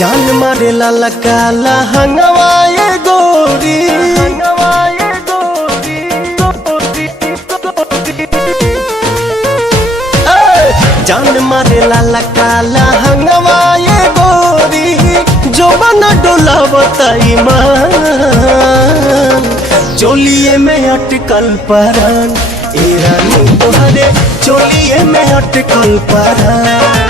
जान मारे लाला काला हंगवाए गोरी जान मारे लाला काला हंगवाए गोरी जो बना डोला बताई मान चोलिए में अटकल परान ए रानी तोहरे चोलिए में अटकल परान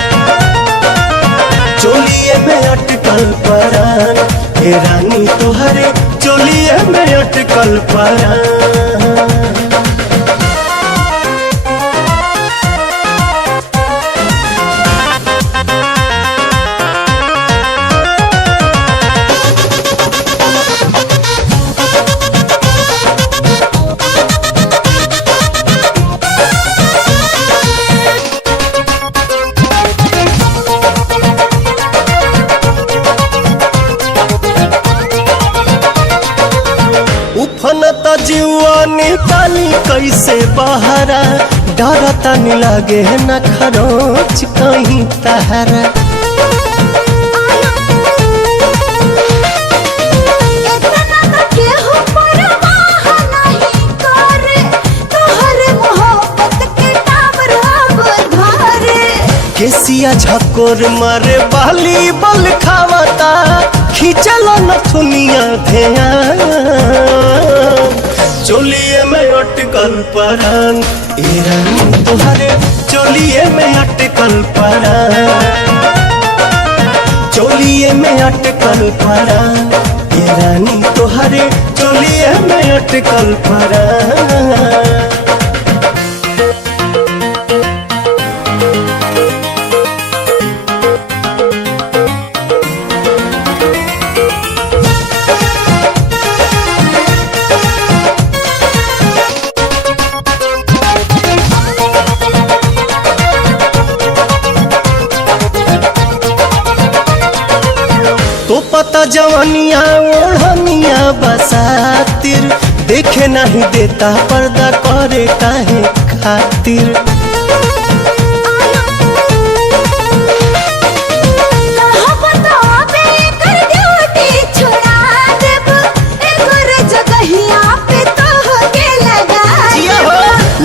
चोलिए में अटकल परान हे रानी तोहरे चोलिए में अटकल परान। उफनता जीवा निकाली कैसे बहरा डरता नहीं लागे न खरोच कहीं तहरा केसिया झकोर मारे बाली बल खावता खींचल नथुनिया ध्यान चोलिए में अटकल परान ए रानी तोहरे चोलिए में अटकल परान चोलिए में अटकल परान ए रानी तोहरे चोलिए में अटकल परान। तो पता जवानिया ओढ़निया बसातिर देखे नहीं देता पर्दा करे काहे खातिर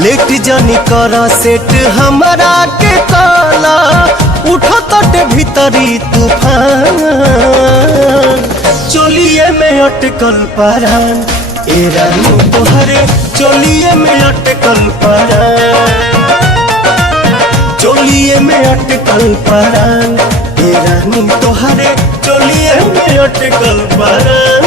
लेट जानी करा सेट हमारा के काला उठो तटे भीतरी तूफान चोलिए में अटकल परान ए रानी तोहरे चोलिए में अटकल परान चोलिए में अटकल परान ए रानी तोहरे चोलिए में अटकल परान।